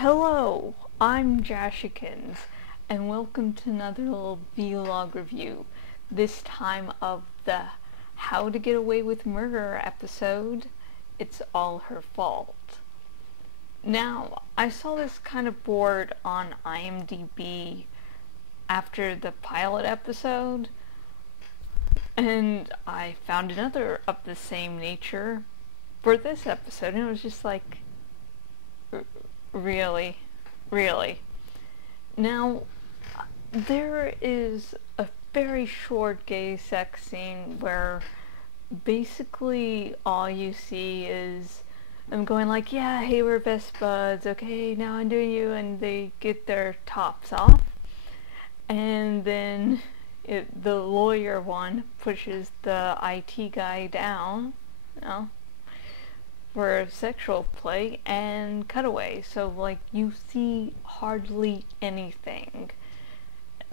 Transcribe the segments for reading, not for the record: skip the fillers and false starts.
Hello, I'm Jashykins, and welcome to another little vlog review, this time of the How to Get Away with Murder episode, It's All Her Fault. Now, I saw this kind of board on IMDb after the pilot episode, and I found another of the same nature for this episode, and it was just like, really? Now, there is a very short gay sex scene where basically all you see is them going like, yeah, hey, we're best buds, okay, now I'm doing you, and they get their tops off, and then the lawyer one pushes the IT guy down, you know, for sexual play, and cutaway. So like you see hardly anything.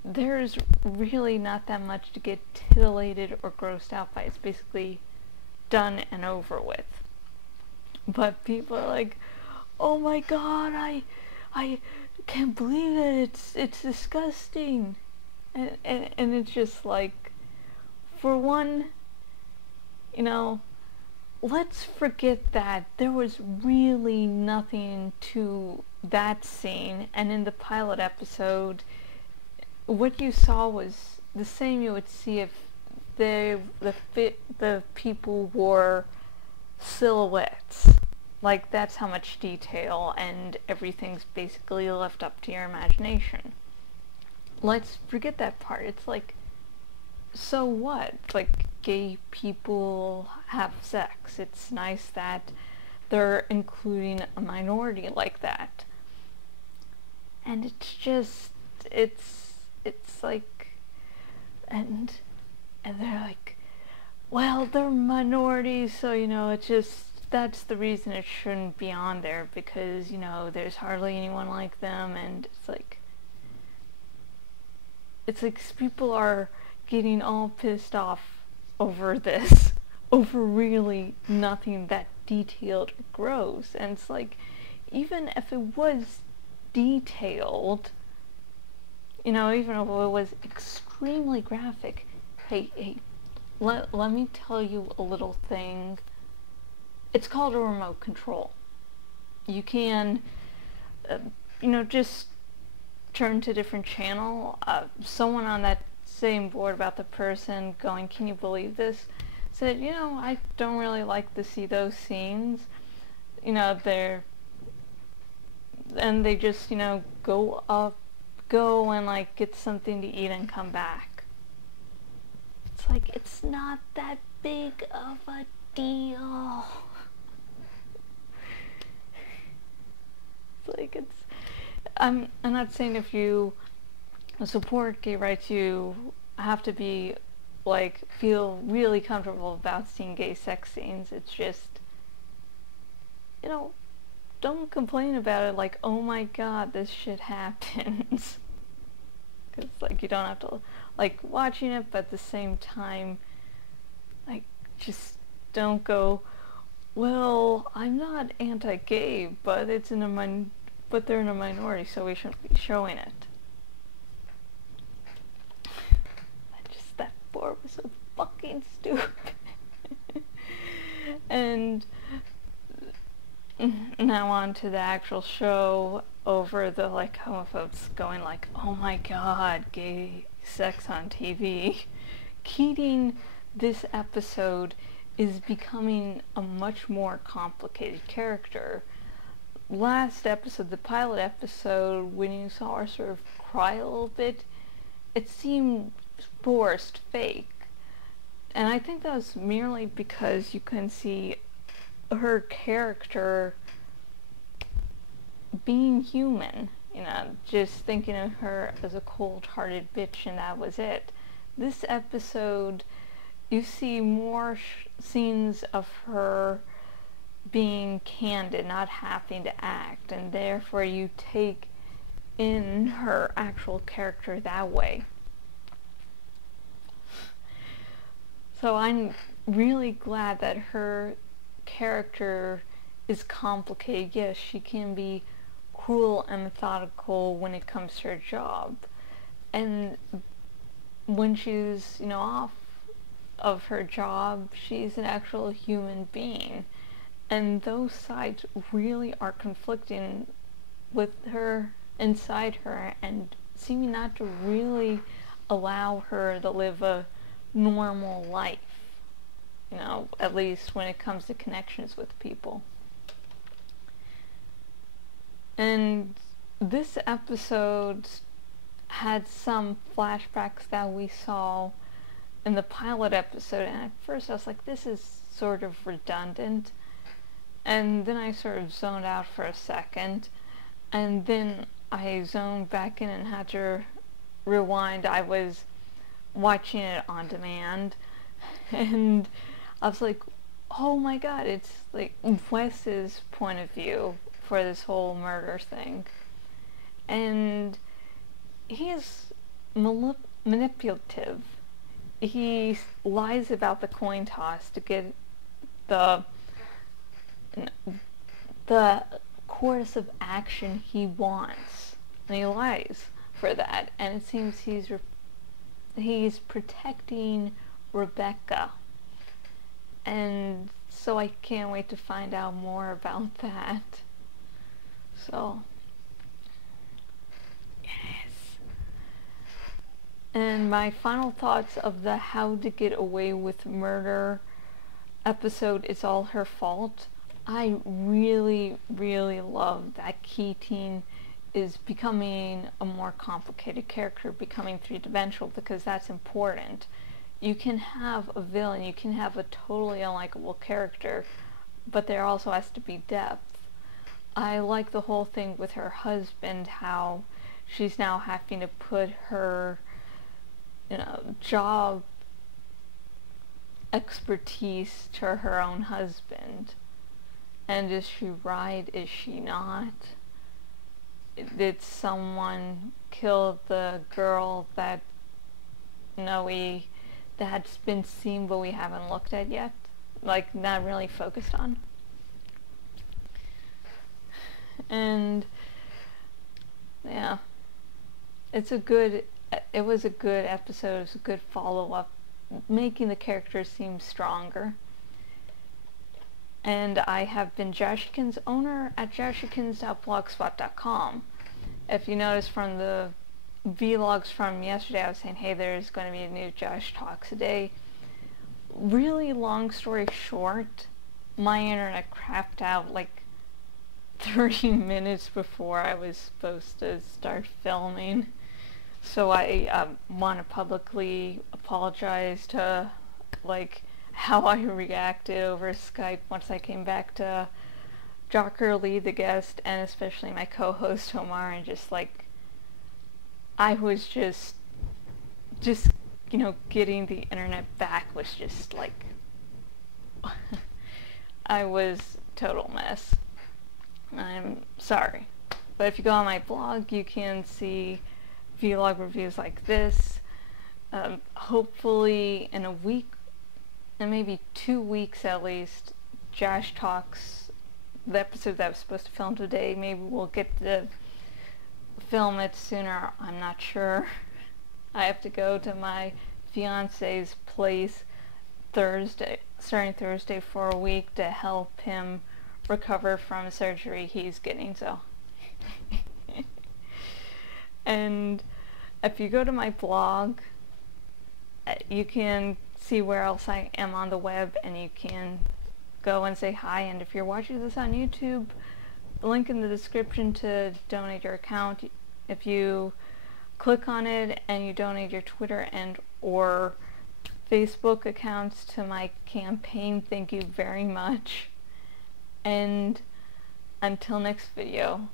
There's really not that much to get titillated or grossed out by. It's basically done and over with. But people are like, oh my god, I can't believe it, it's disgusting. And it's just like, for one, you know, let's forget that there was really nothing to that scene, and in the pilot episode what you saw was the same you would see if the people wore silhouettes. Like, that's how much detail, and everything's basically left up to your imagination. Let's forget that part. It's like, so what? Like, gay people have sex. It's nice that they're including a minority like that. And it's just, it's like, and they're like, well, they're minorities, so, you know, it's just, that's the reason it shouldn't be on there, because, you know, there's hardly anyone like them, and it's like people are getting all pissed off over this, over really nothing that detailed or gross. And it's like, even if it was detailed, you know, even if it was extremely graphic, hey, let me tell you a little thing. It's called a remote control. You can, you know, just turn to a different channel. Someone on that same board about the person going, can you believe this, said, you know, I don't really like to see those scenes. You know, and they just, you know, go and like get something to eat and come back. It's like, it's not that big of a deal. It's like, I'm not saying if you support gay rights you have to be like, feel really comfortable about seeing gay sex scenes. It's just, you know, don't complain about it like, oh my god, this shit happens. Because like, you don't have to like watching it, but at the same time, like, just don't go, well, I'm not anti-gay, but it's but they're in a minority, so we shouldn't be showing it. That board was so fucking stupid. And now on to the actual show, over the like homophobes going like, oh my god, gay sex on TV. Keating, this episode, is becoming a much more complicated character. Last episode, the pilot episode, when you saw her sort of cry a little bit, it seemed forced, fake. And I think that was merely because you can see her character being human, you know, just thinking of her as a cold-hearted bitch, and that was it. This episode, you see more scenes of her being candid, not having to act, and therefore you take in her actual character that way. So I'm really glad that her character is complicated. Yes, she can be cruel and methodical when it comes to her job. And when she's, off of her job, she's an actual human being. And those sides really are conflicting with her, inside her, and seeming not to really allow her to live a normal life. At least when it comes to connections with people. And this episode had some flashbacks that we saw in the pilot episode, and at first I was like, this is sort of redundant. And then I sort of zoned out for a second, and then I zoned back in and had to rewind. I was watching it on demand, and I was like, oh my god, it's like Wes's point of view for this whole murder thing. And he is manipulative. He lies about the coin toss to get the course of action he wants. And he lies for that. And it seems he's protecting Rebecca. And so I can't wait to find out more about that. So, yes. And my final thoughts of the How to Get Away with Murder episode, It's All Her Fault. I really, really love that Keating is becoming a more complicated character, becoming three-dimensional, because that's important. You can have a villain, you can have a totally unlikable character, but there also has to be depth. I like the whole thing with her husband, how she's now having to put her, job expertise to her own husband. And is she right? Is she not? Did someone kill the girl that that's been seen but we haven't looked at yet? Like, not really focused on. And yeah, it was a good episode. It was a good follow-up, making the characters seem stronger. And I have been Jashykins, owner at jashykins.blogspot.com. If you notice from the vlogs from yesterday, I was saying, hey, there's going to be a new Josh Talks today. Really long story short, my internet crapped out like 30 minutes before I was supposed to start filming. So I want to publicly apologize to how I reacted over Skype once I came back to Jocker Lee, the guest, and especially my co-host Omar, and I was just getting the internet back was just I was total mess. I'm sorry. But if you go on my blog, you can see vlog reviews like this. Hopefully in a week, and maybe 2 weeks at least, Josh Talks, the episode that I was supposed to film today, maybe we'll get to film it sooner, I'm not sure. I have to go to my fiance's place starting Thursday for a week to help him recover from surgery he's getting, so. And if you go to my blog, you can see where else I am on the web, and you can go and say hi. And if you're watching this on YouTube, link in the description to donate your account. If you click on it and you donate your Twitter and or Facebook accounts to my campaign, thank you very much. And until next video,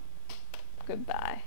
goodbye.